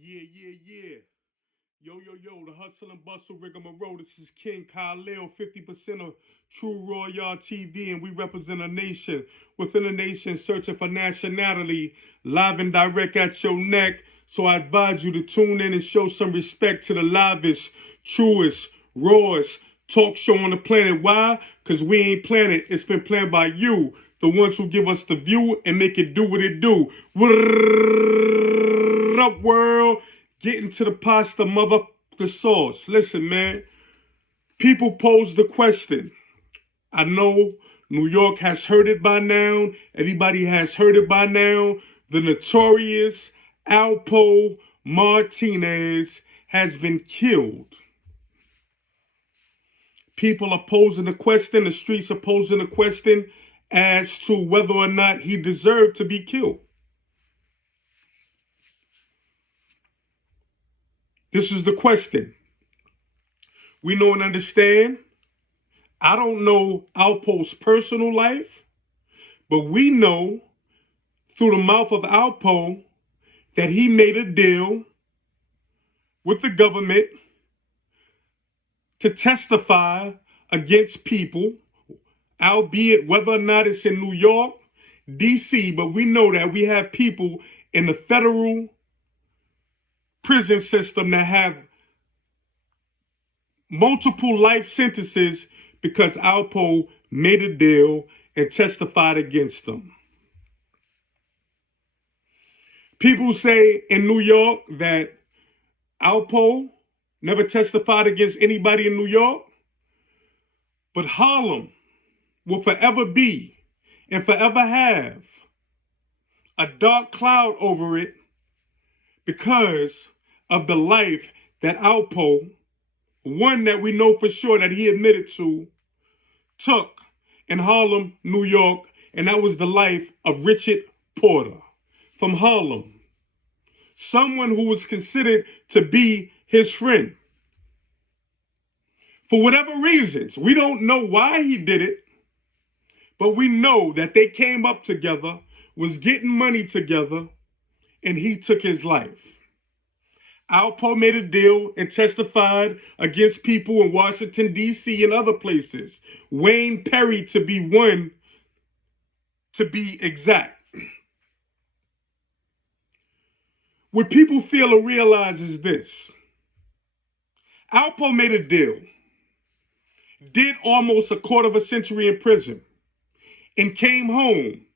Yeah. Yo, the hustle and bustle rigmarole. This is King Khalil, 50% of True Royal TV, and we represent a nation within a nation searching for nationality, live and direct at your neck. So I advise you to tune in and show some respect to the livest, truest, rawest talk show on the planet. Why? Because we ain't planned it. It's been planned by you, the ones who give us the view and make it do what it do. What up, world? Getting to the pasta, mother the sauce. Listen, man. People pose the question. I know New York has heard it by now. Everybody has heard it by now. The notorious Alpo Martinez has been killed. People are posing the question, the streets are posing the question as to whether or not he deserved to be killed. This is the question. We know and understand. I don't know Alpo's personal life, but we know through the mouth of Alpo that he made a deal with the government to testify against people, albeit whether or not it's in New York, D.C., but we know that we have people in the federal prison system that have multiple life sentences because Alpo made a deal and testified against them. People say in New York that Alpo never testified against anybody in New York, but Harlem will forever be and forever have a dark cloud over it because of the life that Alpo, one that we know for sure that he admitted to, took in Harlem, New York, and that was the life of Richard Porter from Harlem. Someone who was considered to be his friend. For whatever reasons, we don't know why he did it, but we know that they came up together, was getting money together, and he took his life. Alpo made a deal and testified against people in Washington, D.C. and other places. Wayne Perry to be one, to be exact. What people fail to realize is this. Alpo made a deal, did almost a quarter of a century in prison, and came home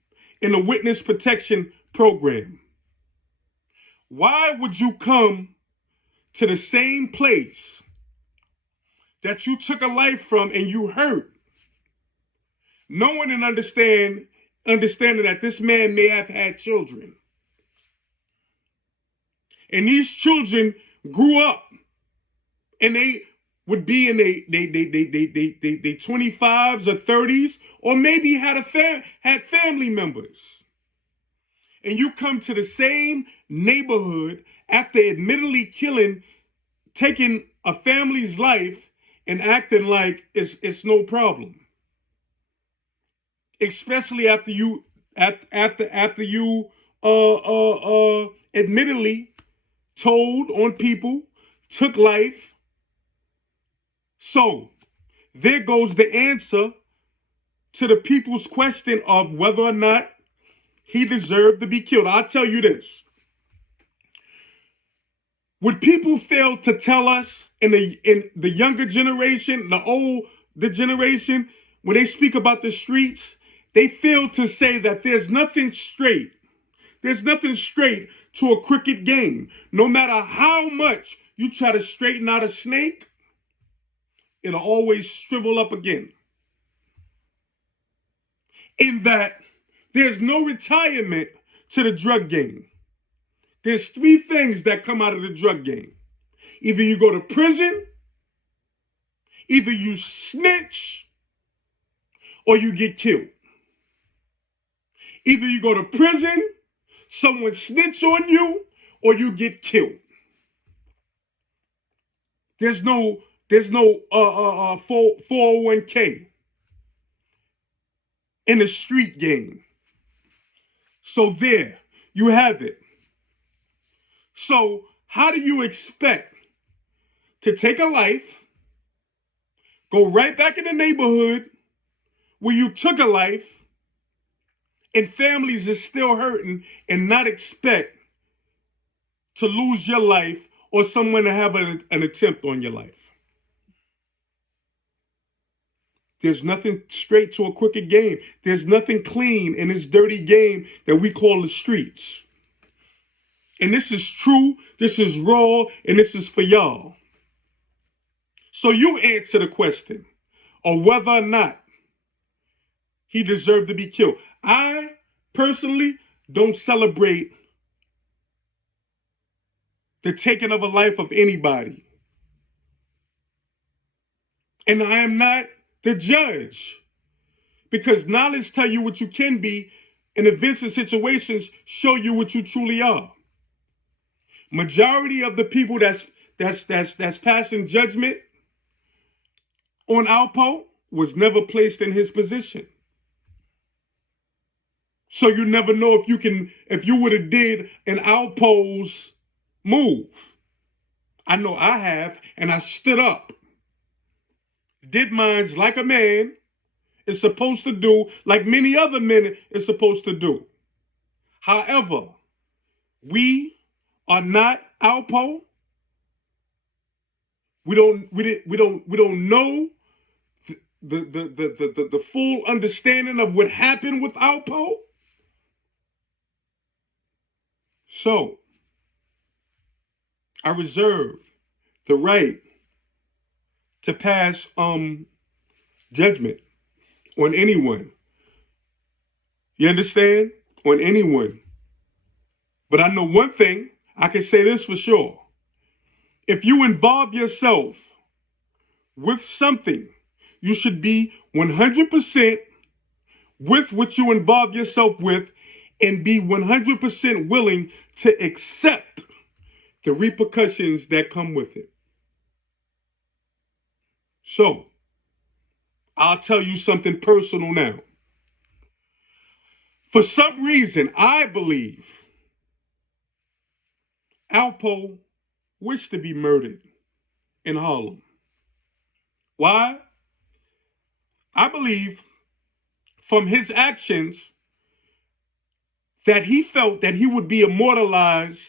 in a witness protection program. Why would you come to the same place that you took a life from and you hurt, knowing and understanding that this man may have had children? And these children grew up and they would be in they 25s or 30s, or maybe had family members. And you come to the same neighborhood after admittedly taking a family's life and acting like it's no problem. Especially after you admittedly told on people, took life. So there goes the answer to the people's question of whether or not he deserved to be killed. I'll tell you this. What people fail to tell us in the younger generation, the generation, when they speak about the streets, they fail to say that there's nothing straight. There's nothing straight to a crooked game. No matter how much you try to straighten out a snake, it'll always shrivel up again. In that there's no retirement to the drug game. There's three things that come out of the drug game. Either you go to prison, either you snitch, or you get killed. Either you go to prison, someone snitch on you, or you get killed. There's no 401k in the street game. So there you have it. So How do you expect to take a life, go right back in the neighborhood where you took a life, and families is still hurting, and not expect to lose your life or someone to have an attempt on your life? There's nothing straight to a crooked game. There's nothing clean in this dirty game that we call the streets. And this is true, this is raw, and this is for y'all. So you answer the question of whether or not he deserved to be killed. I personally don't celebrate the taking of a life of anybody. And I am not the judge, because knowledge tell you what you can be, and events and situations show you what you truly are. Majority of the people that's passing judgment on Alpo was never placed in his position. So you never know if you would have did an Alpo's move. I know I have, and I stood up. Did mines like a man is supposed to do, like many other men is supposed to do. However, we are not Alpo. We don't know the full understanding of what happened with Alpo. So I reserve the right to pass judgment on anyone. You understand? On anyone. But I know one thing, I can say this for sure. If you involve yourself with something, you should be 100% with what you involve yourself with, and be 100% willing to accept the repercussions that come with it. So, I'll tell you something personal now. For some reason, I believe Alpo wished to be murdered in Harlem. Why? I believe from his actions that he felt that he would be immortalized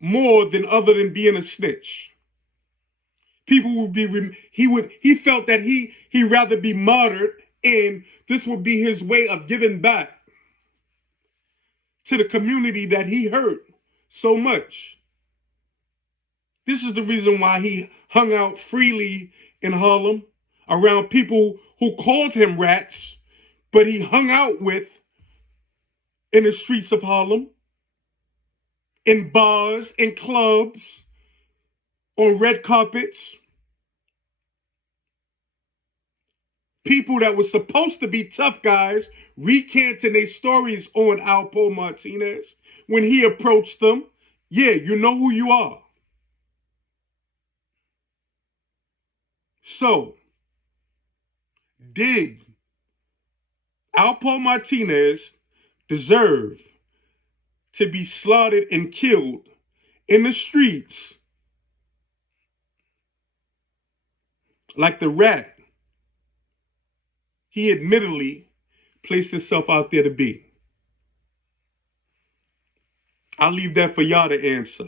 more than other than being a snitch. People would be, he felt that he'd rather be martyred, and this would be his way of giving back to the community that he hurt so much. This is the reason why he hung out freely in Harlem around people who called him rats, but he hung out with in the streets of Harlem, in bars, in clubs, on red carpets. People that were supposed to be tough guys recanting their stories on Alpo Martinez when he approached them. Yeah, you know who you are. So, did Alpo Martinez deserve to be slaughtered and killed in the streets like the rat he admittedly placed himself out there to be? I'll leave that for y'all to answer.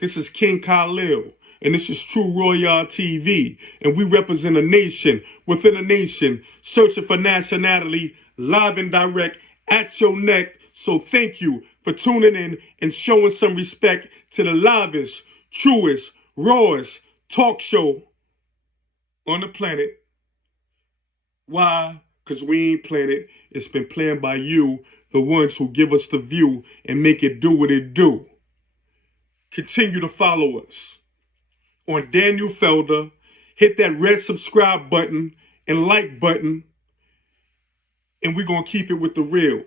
This is King Khalil, and this is True Royale TV, and we represent a nation within a nation, searching for nationality, live and direct, at your neck. So thank you for tuning in and showing some respect to the livest, truest, rawest talk show on the planet. Why? Because we ain't planned it. It's been planned by you, the ones who give us the view and make it do what it do. Continue to follow us on Daniel Felder. Hit that red subscribe button and like button, and we're going to keep it with the real.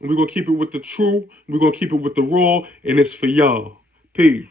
And we're going to keep it with the true. We're going to keep it with the raw, and it's for y'all. Peace.